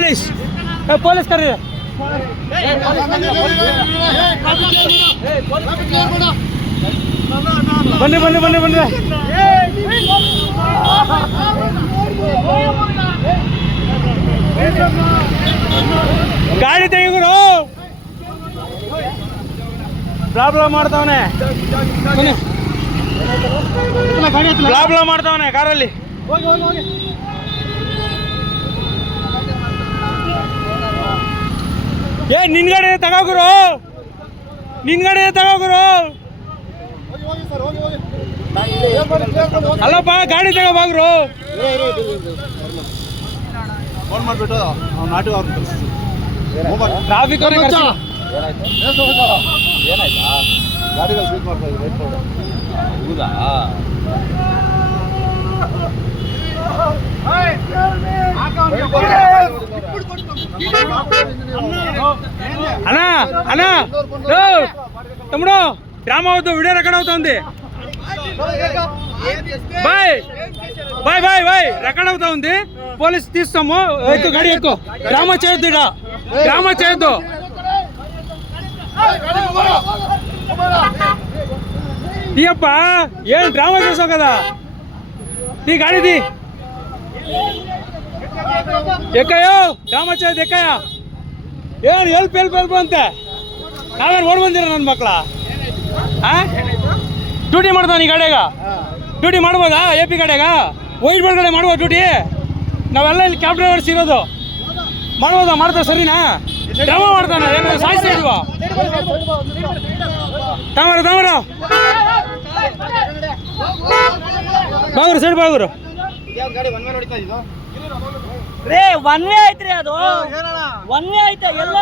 Police police ಕರೀ. ಬನ್ನಿ ಬನ್ನಿ ಬನ್ನಿ ಬನ್ನಿ. ಗಾಡಿ ತೆಗಿಗುರು, ಪ್ರಾಬ್ಲಮ್ ಮಾಡ್ತಾವನೆ, ಪ್ರಾಬ್ಲಮ್ ಮಾಡ್ತಾವನೆ ಕಾರಲ್ಲಿ. ನಿನ್ಗಡೆ ತಗೋಗುರು, ನಿನ್ಗಡೆ ತಗೋಗುರು. ಅಲ್ಲಪ್ಪ ಗಾಡಿ ತಗೋಬಾಗ್ರು. ಫೋನ್ ಮಾಡ್ಬಿಟ್ಟು ಅವ್ನು ನಾಟಿ ಟ್ರಾಫಿಕ್ ಏನಾಯ್ತಾ ಗಾಡಿಗಳು ಸ್ವೀಟ್ ಮಾಡ್ತಾ ಇದ್ದೀವಿ. ಹೌದಾ? అన్నా అన్నా తమ్ముడు డ్రామా అవుతావు, వీడియో రికార్డ్ అవుతుంది. Bye bye bye bye record అవుతా ఉంది. పోలీస్ తీస్తాము. ఎక్కువ గాడి ఎక్కువ. డ్రామా చేయొద్దు, ఇడ డ్రామా చేయొద్దు. తీయప్ప, ఏం డ్రామా చేసావు కదా. తీ గాడిది ಎಕ್ಕಯ್ಯೋ, ಡ್ರಾಮಾ చేయదు ಎಕ್ಕಯ್ಯ. ಏನು ಎಲ್ಪ್ ಎಲ್ಪ್ ಎಲ್ಪ್ ಅಂತೆ ನಾವೇನು ಓಡ್ ಬಂದಿರ ನನ್ನ ಮಕ್ಕಳ. ಡ್ಯೂಟಿ ಮಾಡ್ತಾನೆ ಈ ಗಾಡಿಯಾಗ. ಡ್ಯೂಟಿ ಮಾಡ್ಬೋದಾ ಎ ಪಿ ಗಾಡಿಯಾಗ? ವೈಟ್ ಬೋರ್ಡ್ ಮಾಡ್ಬೋದು ಡ್ಯೂಟಿ. ನಾವೆಲ್ಲ ಇಲ್ಲಿ ಕ್ಯಾಬ್ ಡ್ರೈವರ್ಸ್ ಇರೋದು. ಮಾಡ್ಬೋದಾ? ಮಾಡ್ತಾರೆ ಸರಿನಾ? ಡ್ರಾಮಾ ಮಾಡ್ತಾನೆ, ಏನು ಸಾಯಿಸ್ತಾ ಇಲ್ವಾ? ತಾಮರ ತಾಮರ ಬಾಗುರು, ಸೈಡ್ ಬಾಗುರು. ರೇ ಒನ್ ವೇ ಐತ್ರಿ, ಅದು ಒನ್ ವೇ ಐತೆ ಎಲ್ಲ